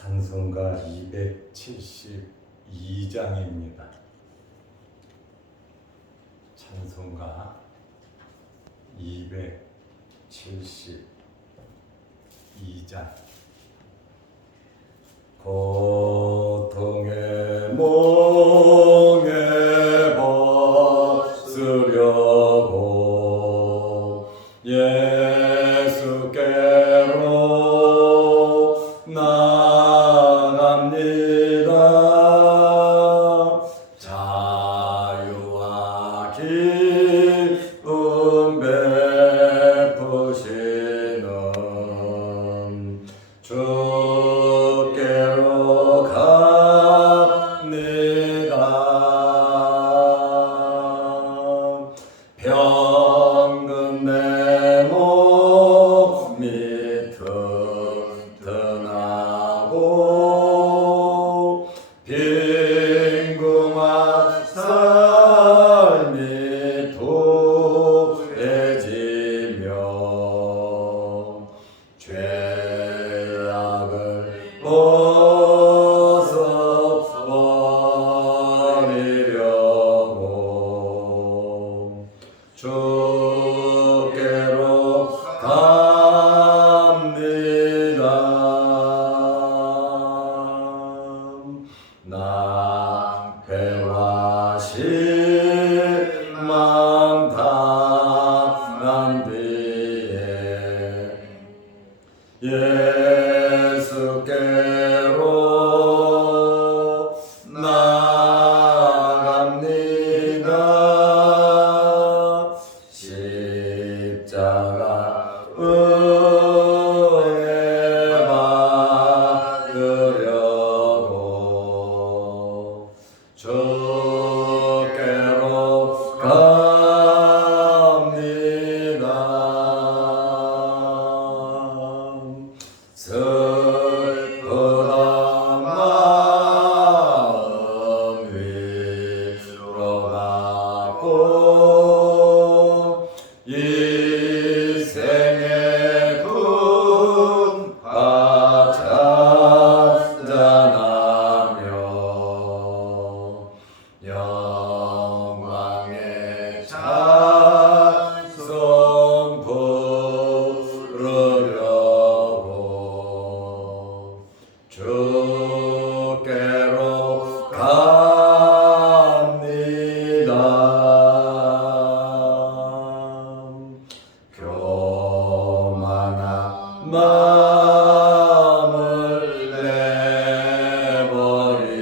찬송가 272장입니다. 찬송가 272장. 고통의 몽에 벗으려고 예수께로 나갑니다. 자유와 기쁨 베푸시는 주께로 갑니다. 병든 내 몸이 튼튼하고 빈궁한 삶이 도해지며 죄악을 벗어버리려고 주께로 갑니다. 낭패와 실망 당한 뒤에 예수께로 나갑니다. 십자가 은혜 받으려고 주께로 갑니다. 슬프던 마음 위로받고 일생의 분과 잔잔하며 영광의 찬송 부르려고 주께로 갑니다. 교만한 마음을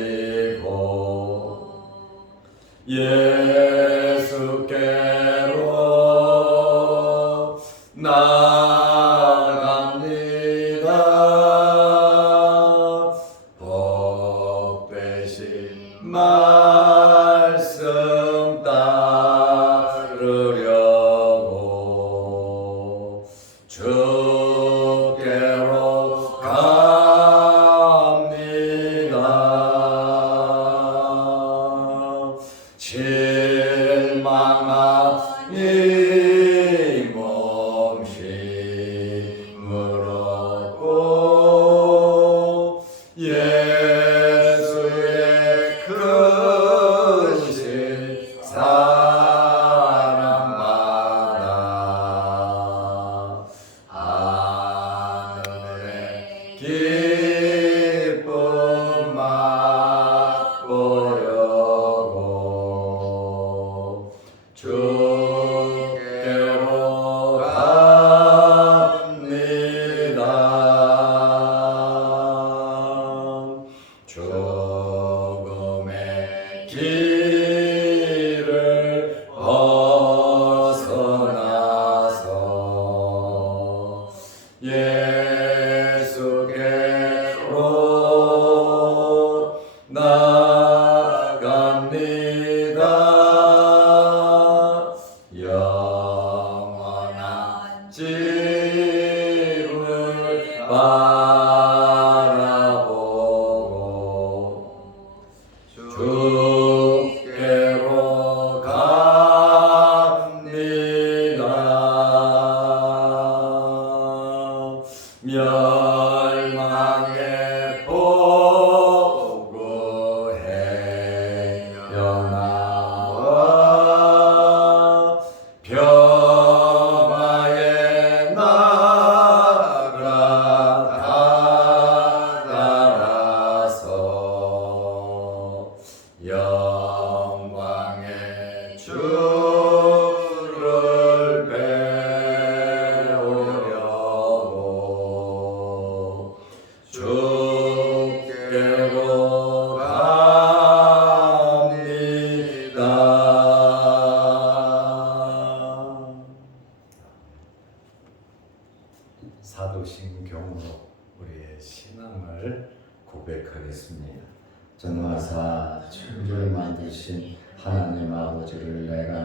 내버리고 예수께로 나갑니다. 복되신 말씀 따르려고 주께로 갑니다. 실망한 이 몸 힘을 얻고 예수의 크신 사랑을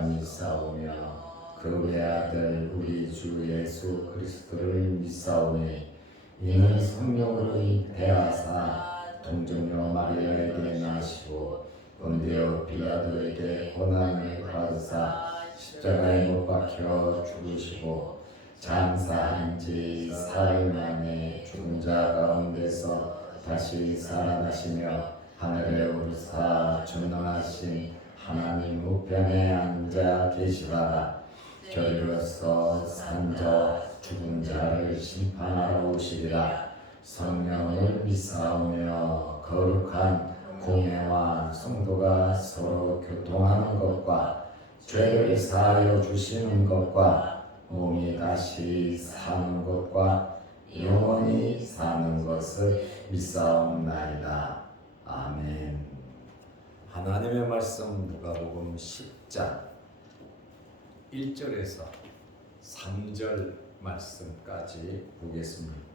믿사오며 그 외아들 우리 주 예수 그리스도를 믿사오니 이는 성령으로 대하사 동정녀 마리아에게 나시고 본디오 빌라도에게 고난을 받으사 십자가에 못 박혀 죽으시고 장사한 지 사흘 만에 죽은 자 가운데서 다시 살아나시며 하늘에 오르사 전능하신 하나님 우편에 앉아 계시다가 저리로서 산저 죽은 자를 심판하러 오시리라. 성령을 믿사오며 거룩한 공회와 성도가 서로 교통하는 것과 죄를 사하여 주시는 것과 몸이 다시 사는 것과 영원히 사는 것을 믿사옵나이다. 아멘. 하나님의 말씀 누가복음 10장 1절에서 3절 말씀까지 보겠습니다.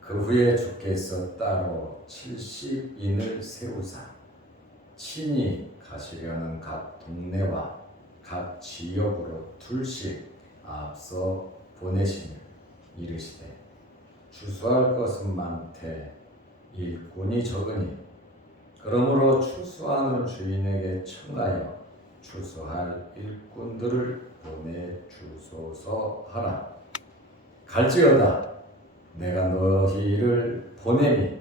그 후에 주께서 따로 70인을 세우사 친히 가시려는 각 동네와 각 지역으로 둘씩 앞서 보내시며 이르시되 추수할 것은 많되 일꾼이 적으니 그러므로 추수하는 주인에게 청하여 추수할 일꾼들을 보내주소서 하라. 갈지어다 내가 너희를 보내니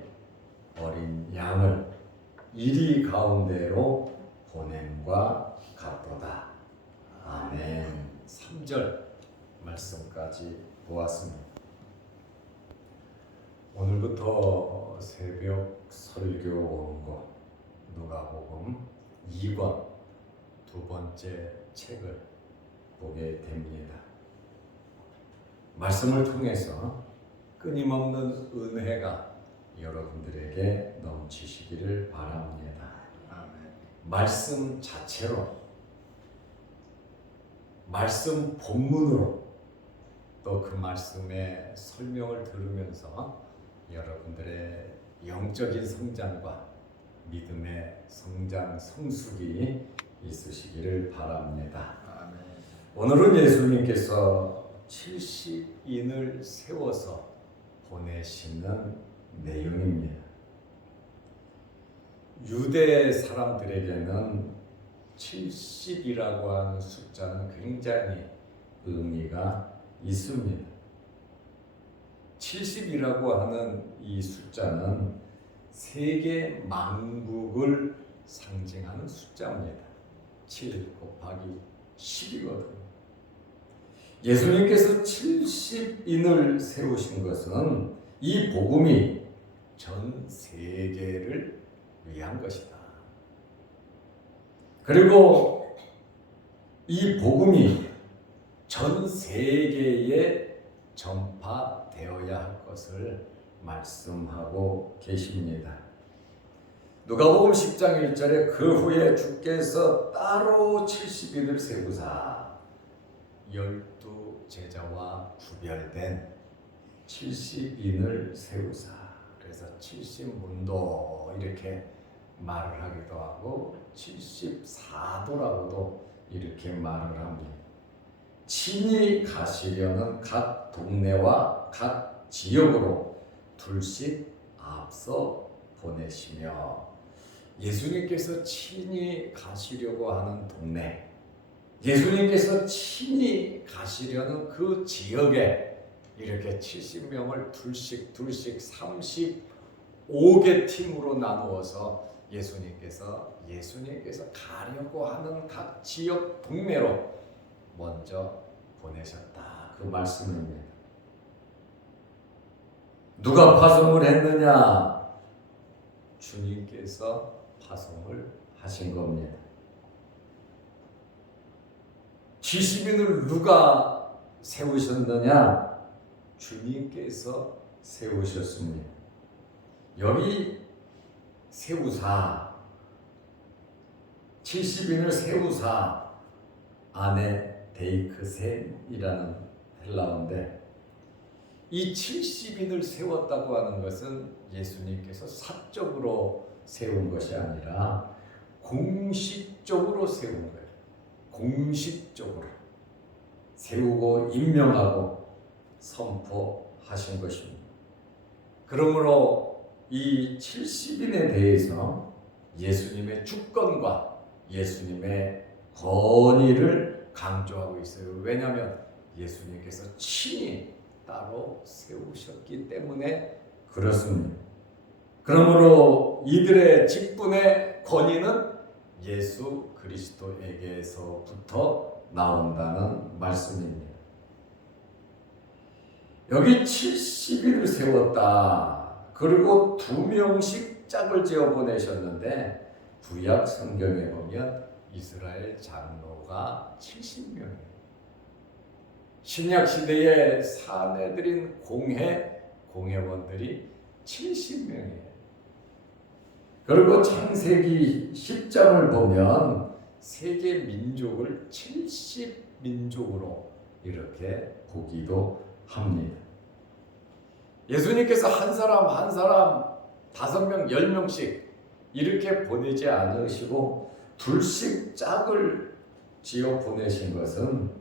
어린 양을 이리 가운데로 보냄과 같도다. 아멘. 3절 말씀까지 보았습니다. 오늘부터 새벽 설교 원고 누가복음 2권 두 번째 책을 보게 됩니다. 말씀을 통해서 끊임없는 은혜가 여러분들에게 넘치시기를 바랍니다. 말씀 자체로, 말씀 본문으로 또 그 말씀의 설명을 들으면서 여러분들의 영적인 성장과 믿음의 성장, 성숙이 있으시기를 바랍니다. 아멘. 오늘은 예수님께서 70인을 세워서 보내시는 내용입니다. 유대 사람들에게는 70이라고 하는 숫자는 굉장히 의미가 있습니다. 70이라고 하는 이 숫자는 세계 만국을 상징하는 숫자입니다. 7 곱하기 10이거든요. 예수님께서 70인을 세우신 것은 이 복음이 전 세계를 위한 것이다. 그리고 이 복음이 전 세계에 전파되어야 할 것을 말씀하고 계십니다. 누가복음 10장 1절에 그 후에 주께서 따로 70인을 세우사 12제자와 구별된 70인을 세우사, 그래서 70문도 이렇게 말을 하기도 하고 74도라고도 이렇게 말을 합니다. 친히 가시려는 각 동네와 각 지역으로 둘씩 앞서 보내시며, 예수님께서 친히 가시려고 하는 동네, 예수님께서 친히 가시려는 그 지역에 이렇게 70명을 둘씩 35개 팀으로 나누어서 예수님께서 가려고 하는 각 지역 동네로 먼저 보내셨다. 그 말씀입니다. 누가 파송을 했느냐? 주님께서 파송을 하신 겁니다. 70인을 누가 세우셨느냐? 주님께서 세우셨습니다. 여기 세우사, 70인을 세우사 안에 데이크센이라는 헬라어인데, 이 70인을 세웠다고 하는 것은 예수님께서 사적으로 세운 것이 아니라 공식적으로 세운 거예요. 공식적으로 세우고 임명하고 선포하신 것입니다. 그러므로 이 70인에 대해서 예수님의 주권과 예수님의 권위를 강조하고 있어요. 왜냐하면 예수님께서 친히 따로 세우셨기 때문에 그렇습니다. 그러므로 이들의 직분의 권위는 예수 그리스도에게서부터 나온다는 말씀입니다. 여기 70일을 세웠다. 그리고 2명씩 짝을 지어 보내셨는데 구약 성경에 보면 이스라엘 장로가 70명이에요. 신약 시대에 사내들인 공회원들이 70명이에요. 그리고 창세기 10장을 보면 세계 민족을 70민족으로 이렇게 보기도 합니다. 예수님께서 한 사람 한 사람 5명, 10명씩 이렇게 보내지 않으시고 둘씩 짝을 지어 보내신 것은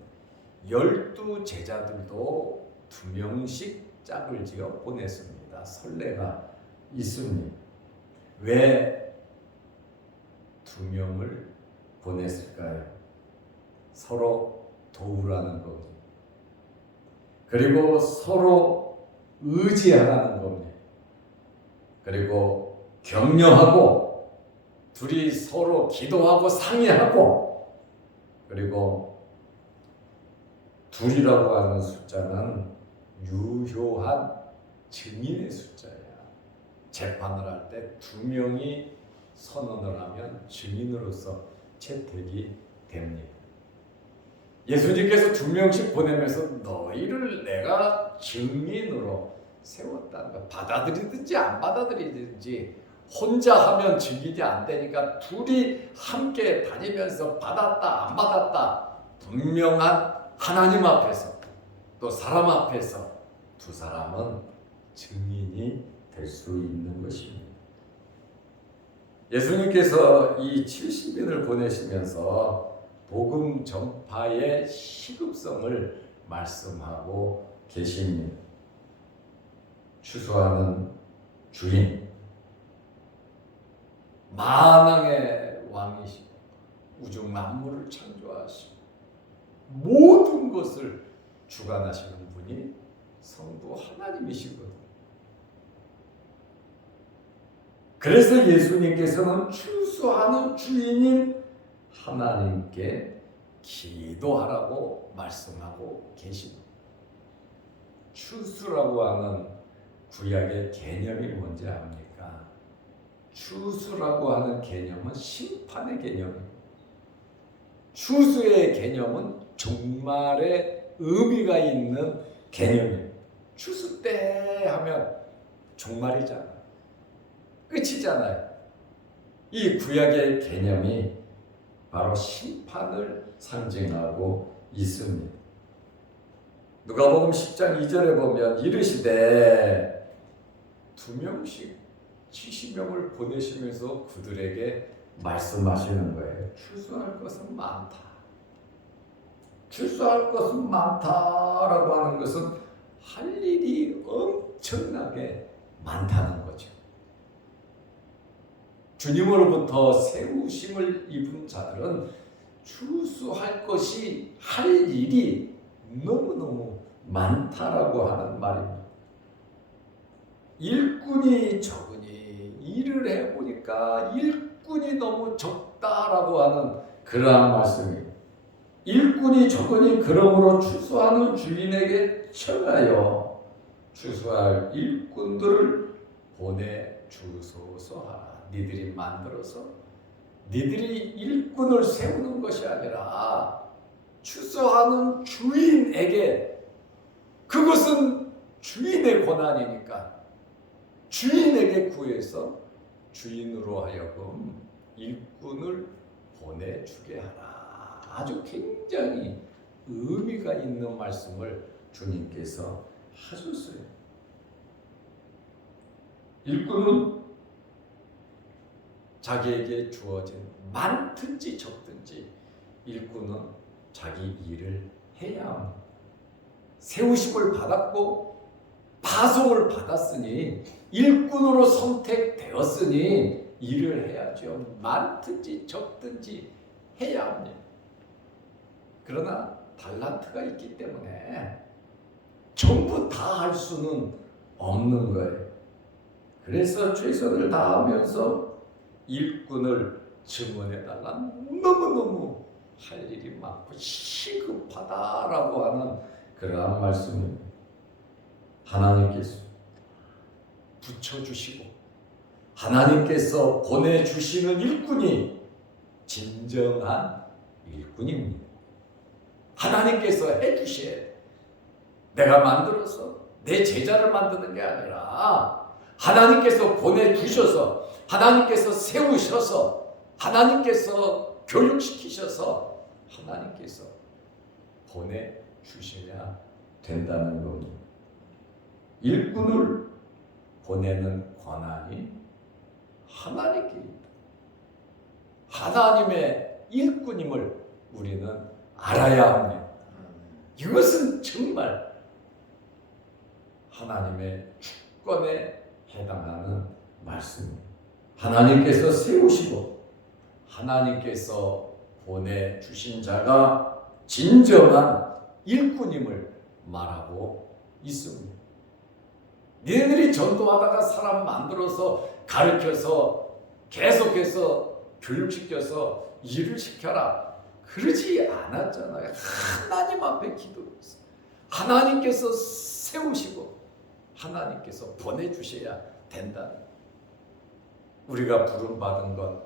12 제자들도 2명씩 짝을 지어 보냈습니다. 선례가 있습니다. 왜 2명을 보냈을까요? 서로 도우라는 겁니다. 그리고 서로 의지하라는 겁니다. 그리고 격려하고 둘이 서로 기도하고 상의하고 그리고 둘이라고 하는 숫자는 유효한 증인의 숫자예요. 재판을 할 때 2명이 선언을 하면 증인으로서 채택이 됩니다. 예수님께서 2명씩 보내면서 너희를 내가 증인으로 세웠다는 거, 받아들이든지 안 받아들이든지 혼자 하면 증인이 안 되니까 둘이 함께 다니면서 받았다 안 받았다 분명한 하나님 앞에서 또 사람 앞에서 2 사람은 증인이 될 수 있는 것입니다. 예수님께서 이 70인을 보내시면서 복음 전파의 시급성을 말씀하고 계십니다. 추수하는 주인, 만왕의 왕이시고 우주 만물을 창조하시고 모든 것을 주관하시는 분이 성부 하나님이시거든요. 그래서 예수님께서는 추수하는 주인인 하나님께 기도하라고 말씀하고 계십니다. 추수라고 하는 구약의 개념이 뭔지 압니까? 추수라고 하는 개념은 심판의 개념입니다. 추수의 개념은 종말의 의미가 있는 개념입니다. 추수 때 하면 종말이잖아요. 끝이잖아요. 이 구약의 개념이 바로 심판을 상징하고 있습니다. 누가복음 10장 2절에 보면 이르시되 2명씩 70명을 보내시면서 그들에게 말씀하시는 거예요. 추수할 것은 많다. 추수할 것은 많다라고 하는 것은 할 일이 엄청나게 많다는 거죠. 주님으로부터 세우심을 입은 자들은 추수할 것이 할 일이 너무너무 많다라고 하는 말입니다. 일꾼이 적으니 일을 해보니까 일꾼이 너무 적다라고 하는 그러한 말씀입니다. 일꾼이 적으니 그러므로 추수하는 주인에게 청하여 추수할 일꾼들을 보내주소서 하라. 니들이 만들어서 니들이 일꾼을 세우는 것이 아니라 추수하는 주인에게, 그것은 주인의 권한이니까 주인에게 구해서 주인으로 하여금 일꾼을 보내주게 하라. 아주 굉장히 의미가 있는 말씀을 주님께서 하셨어요. 일꾼은 자기에게 주어진 많든지 적든지 일꾼은 자기 일을 해야 합니다. 세우심을 받았고 파송을 받았으니 일꾼으로 선택되었으니 일을 해야죠. 많든지 적든지 해야 합니다. 그러나 달란트가 있기 때문에 전부 다 할 수는 없는 거예요. 그래서 최선을 다하면서 일꾼을 증언해달라. 너무너무 할 일이 많고 시급하다라고 하는 그러한 말씀입니다. 하나님께서 붙여주시고 하나님께서 보내주시는 일꾼이 진정한 일꾼입니다. 하나님께서 해주셔야 돼. 내가 만들어서 내 제자를 만드는 게 아니라 하나님께서 보내주셔서 하나님께서 세우셔서 하나님께서 교육시키셔서 하나님께서 보내주셔야 된다는 겁니다. 일꾼을 보내는 권한이 하나님께 있다. 하나님의 일꾼임을 우리는 알아야 합니다. 이것은 정말 하나님의 주권에 해당하는 말씀입니다. 하나님께서 세우시고 하나님께서 보내주신 자가 진정한 일꾼임을 말하고 있습니다. 너희들이 전도하다가 사람 만들어서 가르쳐서 계속해서 교육시켜서 일을 시켜라 그러지 않았잖아요. 하나님 앞에 기도했어요. 하나님께서 세우시고 하나님께서 보내주셔야 된다. 우리가 부름받은 것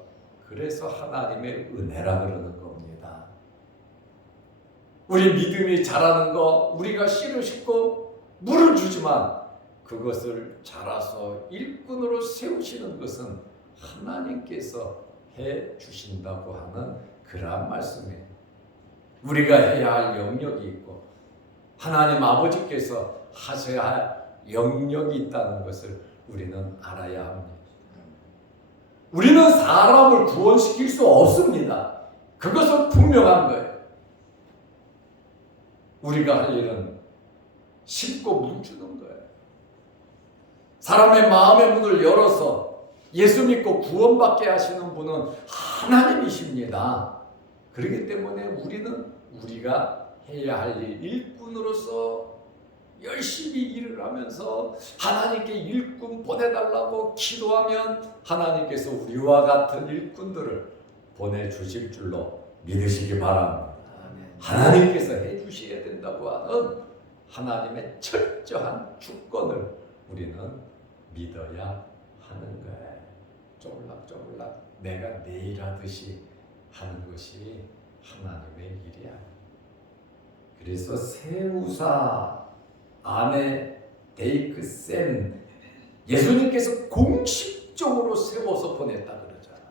그래서 하나님의 은혜라 그러는 겁니다. 우리 믿음이 자라는 거 우리가 씨를 싣고 물을 주지만 그것을 자라서 일꾼으로 세우시는 것은 하나님께서 해 주신다고 하는 그러한 말씀이에요. 우리가 해야 할 영역이 있고 하나님 아버지께서 하셔야 할 영역이 있다는 것을 우리는 알아야 합니다. 우리는 사람을 구원시킬 수 없습니다. 그것은 분명한 거예요. 우리가 할 일은 심고 물 주는 거예요. 사람의 마음의 문을 열어서 예수 믿고 구원받게 하시는 분은 하나님이십니다. 그렇기 때문에 우리는 우리가 해야 할 일, 일꾼으로서 열심히 일을 하면서 하나님께 일꾼 보내달라고 기도하면 하나님께서 우리와 같은 일꾼들을 보내주실 줄로 믿으시기 바랍니다. 하나님께서 해주셔야 된다고 하는 하나님의 철저한 주권을 우리는 믿어야 하는 거예요. 쪼물락쪼물락 내가 내일 하듯이 하는 것이 하나님의 일이 아니에요. 그래서 세우사 아내 데이크센 예수님께서 공식적으로 세워서 보냈다 그러잖아요.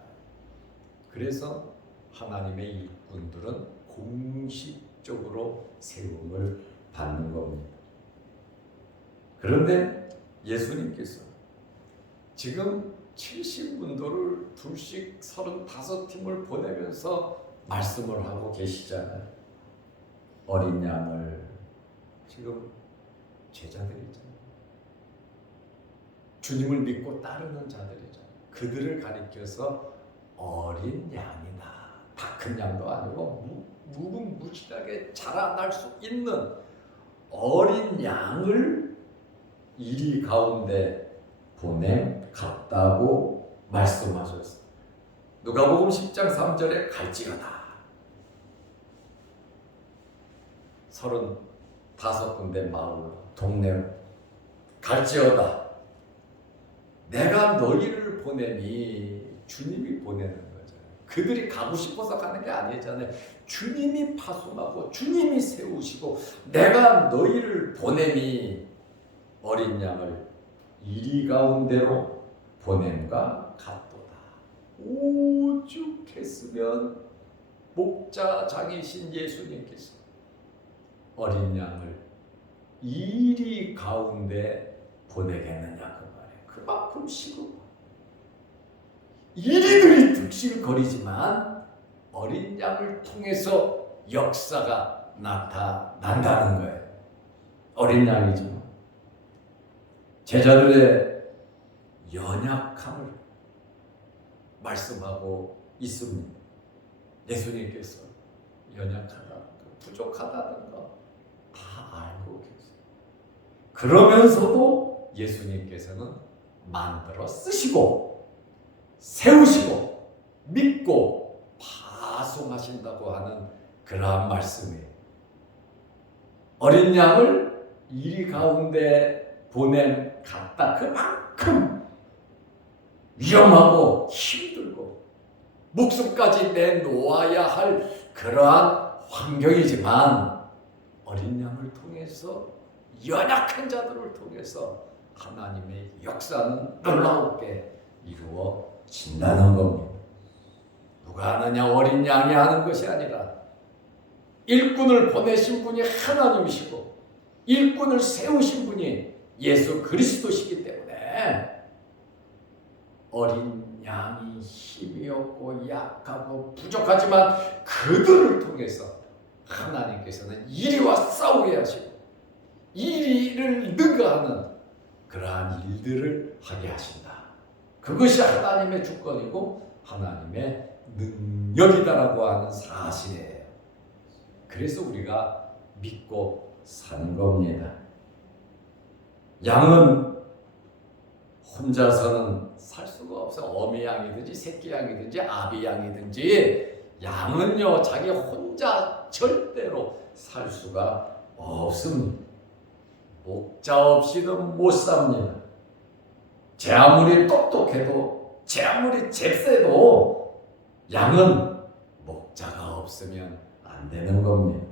그래서 하나님의 일꾼들은 공식적으로 세움을 받는 겁니다. 그런데 예수님께서 지금 70분도를 둘씩 35팀을 보내면서 말씀을 하고 계시잖아요. 어린 양을 지금 제자들이 있잖아요. 주님을 믿고 따르는 자들이잖아요. 그들을 가리켜서 어린 양이다. 다 큰 양도 아니고 무궁무진하게 자라날 수 있는 어린 양을 이리 가운데 보냄 같다고 말씀하셨어요. 누가복음 10장 3절에 갈지어다. 35군데 마을 동네 갈지어다. 내가 너희를 보내니 주님이 보내는 거잖아요. 그들이 가고 싶어서 가는 게 아니잖아요. 주님이 파송하고 주님이 세우시고 내가 너희를 보내니 어린 양을 이리 가운데로 보냄과 같도다. 오죽했으면 목자장이신 예수님께서 어린 양을 이리 가운데 보내겠느냐 그 말이에요. 그만큼 시급하고 이리들이 득실거리지만 어린 양을 통해서 역사가 나타난다는 거예요. 어린 양이죠. 제자들의 연약함을 말씀하고 있습니다. 예수님께서 연약하다는 거, 부족하다는 거 다 알고 계세요. 그러면서도 예수님께서는 만들어 쓰시고 세우시고 믿고 파송하신다고 하는 그러한 말씀이에요. 어린 양을 이리 가운데 보낸 갔다 그만큼 위험하고 힘들고 목숨까지 내놓아야 할 그러한 환경이지만 어린 양을 통해서 연약한 자들을 통해서 하나님의 역사는 놀라우게 이루어진다는 겁니다. 누가 하느냐 어린 양이 하는 것이 아니라 일꾼을 보내신 분이 하나님이시고 일꾼을 세우신 분이 예수 그리스도시기 때문에 어린 양이 힘이 없고 약하고 부족하지만 그들을 통해서 하나님께서는 이리와 싸우게 하시고 이리를 능가하는 그러한 일들을 하게 하신다. 그것이 하나님의 주권이고 하나님의 능력이다라고 하는 사실이에요. 그래서 우리가 믿고 사는 겁니다. 양은 혼자서는 살 수가 없어요. 어미 양이든지 새끼 양이든지 아비 양이든지 양은요 자기 혼자 절대로 살 수가 없습니다. 목자 없이는 못 삽니다. 제 아무리 똑똑해도 제 아무리 잽세도 양은 목자가 없으면 안 되는 겁니다.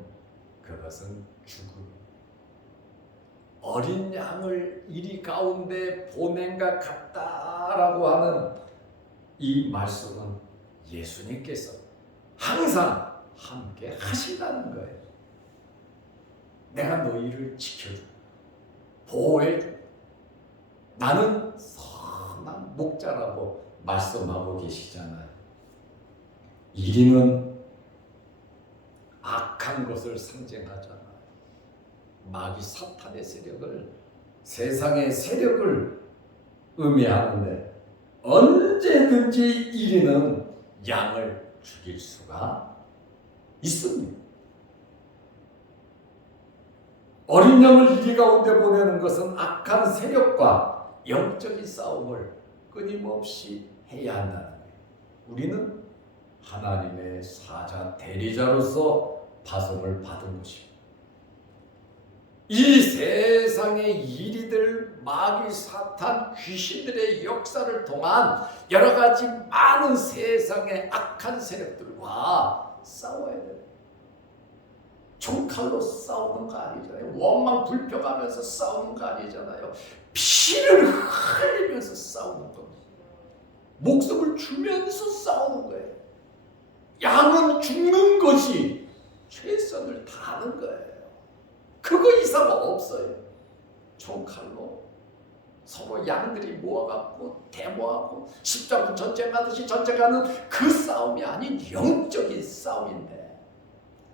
그것은 죽음. 어린 양을 이리 가운데 보낸가 같다라고 하는 이 말씀은 예수님께서 항상 함께 하신다는 거예요. 내가 너희를 지켜주고 보호해주고 나는 선한 목자라고 말씀하고 계시잖아요. 이리는 악한 것을 상징하잖아요. 마귀 사탄의 세력을 세상의 세력을 의미하는데 언제든지 이리는 양을 죽일 수가 있습니다. 어린 양을 이리 가운데 보내는 것은 악한 세력과 영적인 싸움을 끊임없이 해야 한다는 거예요. 우리는 하나님의 사자 대리자로서 파송을 받은 것입니다. 이 세상의 이리들 마귀 사탄 귀신들의 역사를 통한 여러 가지 많은 세상의 악한 세력들과 싸워야 돼요. 총칼로 싸우는 거 아니잖아요. 원망 불평하면서 싸우는 거 아니잖아요. 피를 흘리면서 싸우는 겁니다. 목숨을 주면서 싸우는 거예요. 양은 죽는 것이 최선을 다하는 거예요. 그거 이상 없어요. 총칼로 서로 양들이 모아갖고 대모하고 십자군 전쟁하듯이 전쟁하는 그 싸움이 아닌 영적인 싸움인데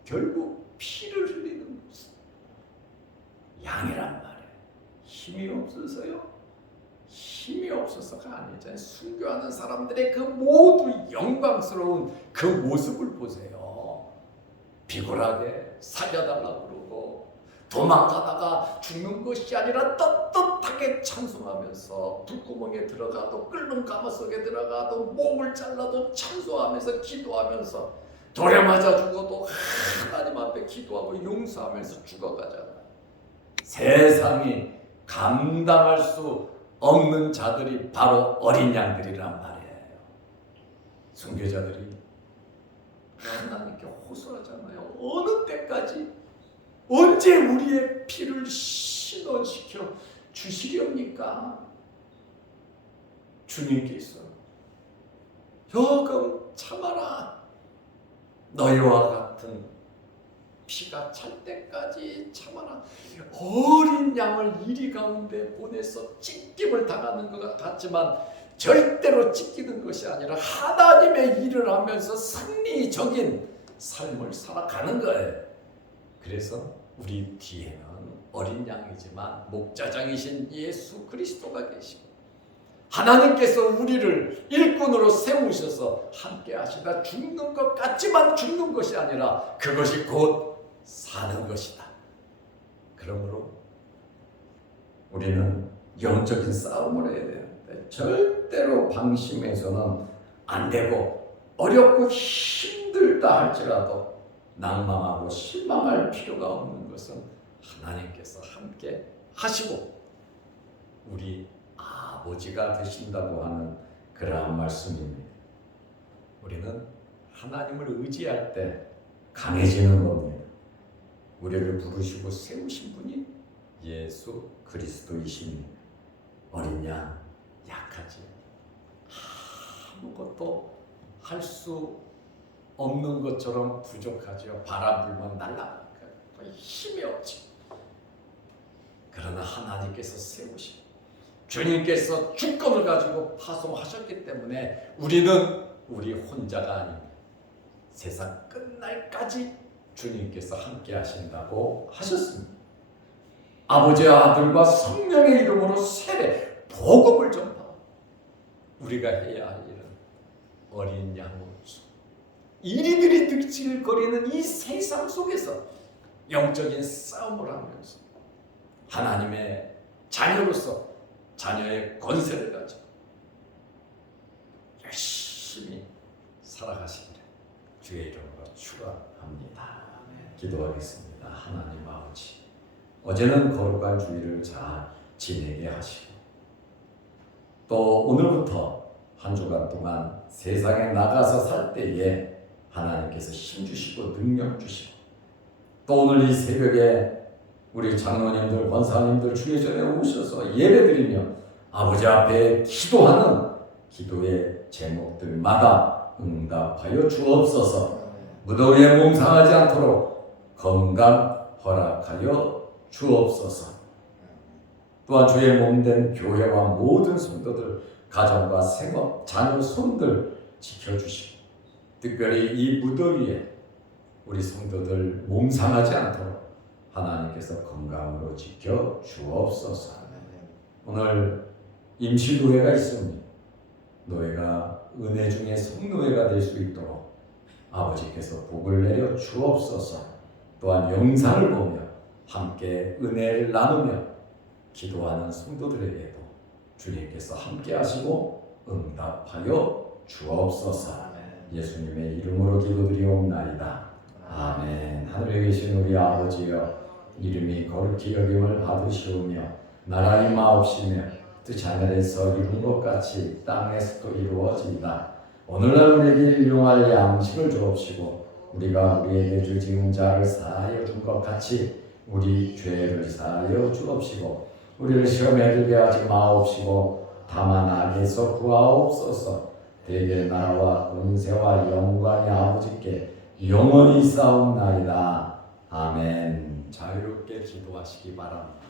결국 피를 흘리는 것은 양이란 말이에요. 힘이 없어서요? 힘이 없어서가 아니잖아요. 순교하는 사람들의 그 모두 영광스러운 그 모습을 보세요. 비굴하게 살려달라고 그러고 도망가다가 죽는 것이 아니라 떳떳하게 찬송하면서 불구멍에 들어가도 끓는 가마 속에 들어가도 목을 잘라도 찬송하면서 기도하면서 돌에 맞아 죽어도 하나님 앞에 기도하고 용서하면서 죽어가잖아요. 세상이 감당할 수 없는 자들이 바로 어린 양들이란 말이에요. 순교자들이 하나님께 호소하잖아요. 어느 때까지 언제 우리의 피를 신원시켜 주시렵니까? 주님께서 조금 참아라. 너희와 같은 피가 찰 때까지 참아라. 어린 양을 이리 가운데 보내서 찢김을 당하는 것 같지만 절대로 찢기는 것이 아니라 하나님의 일을 하면서 승리적인 삶을 살아가는 거예요. 그래서 우리 뒤에는 어린 양이지만 목자장이신 예수 그리스도가 계시고 하나님께서 우리를 일꾼으로 세우셔서 함께 하시다 죽는 것 같지만 죽는 것이 아니라 그것이 곧 사는 것이다. 그러므로 우리는 영적인 싸움을 해야 되는데 절대로 방심해서는 안 되고 어렵고 힘들다 할지라도 낭망하고 실망할 필요가 없는 것은 하나님께서 함께 하시고 우리 아버지가 되신다고 하는 그러한 말씀입니다. 우리는 하나님을 의지할 때 강해지는 겁니다. 우리를 부르시고 세우신 분이 예수 그리스도이십니다. 어린 양 약하지 아무것도 할 수 없는 것처럼 부족하죠. 바람 불면 날아가니까 힘이 없지. 그러나 하나님께서 세우시고 주님께서 주권을 가지고 파송하셨기 때문에 우리는 우리 혼자가 아닙니다. 세상 끝날까지 주님께서 함께 하신다고 하셨습니다. 아버지와 아들과 성령의 이름으로 세례 복음을 전파하고 우리가 해야 할 일은 어린 양으로서 이리들이 득실거리는 이 세상 속에서 영적인 싸움을 하면서 하나님의 자녀로서 자녀의 권세를 가지고 열심히 살아가시기를 주의 이름으로 축원합니다. 기도하겠습니다. 하나님 아버지, 어제는 거룩한 주일을 잘 지내게 하시고 또 오늘부터 한 주간 동안 세상에 나가서 살 때에 하나님께서 힘 주시고 능력 주시고 또 오늘 이 새벽에 우리 장로님들, 권사님들 주의 전에 오셔서 예배드리며 아버지 앞에 기도하는 기도의 제목들마다 응답하여 주옵소서. 무더위에 몸 상하지 않도록 건강 허락하여 주옵소서. 또한 주의 몸된 교회와 모든 성도들, 가정과 생업, 자녀, 손들 지켜주시고 특별히 이 무더위에 우리 성도들 몸 상하지 않도록 하나님께서 건강으로 지켜 주옵소서. 오늘 임시노예가 있습니다. 노예가 은혜 중에 성노예가 될 수 있도록 아버지께서 복을 내려 주옵소서. 또한 영상을 보며 함께 은혜를 나누며 기도하는 성도들에게도 주님께서 함께 하시고 응답하여 주옵소서. 예수님의 이름으로 기도드리옵나이다. 아멘. 하늘에 계신 우리 아버지여, 이름이 거룩히 여김을 받으시오며 나라의 마옵시며 뜻이 하늘에서 이룬 것 같이 땅에서도 이루어지이다. 오늘날 우리에게 일용할 양식을 주옵시고 우리가 우리에게 죄지은 자를 사하여 준 것 같이 우리 죄를 사하여 주옵시고 우리를 시험에 들게 하지 마옵시고 다만 악에서 구하옵소서. 대개 나라와 권세와 영광이 아버지께 영원히 싸움나이다. 아멘. 자유롭게 기도하시기 바랍니다.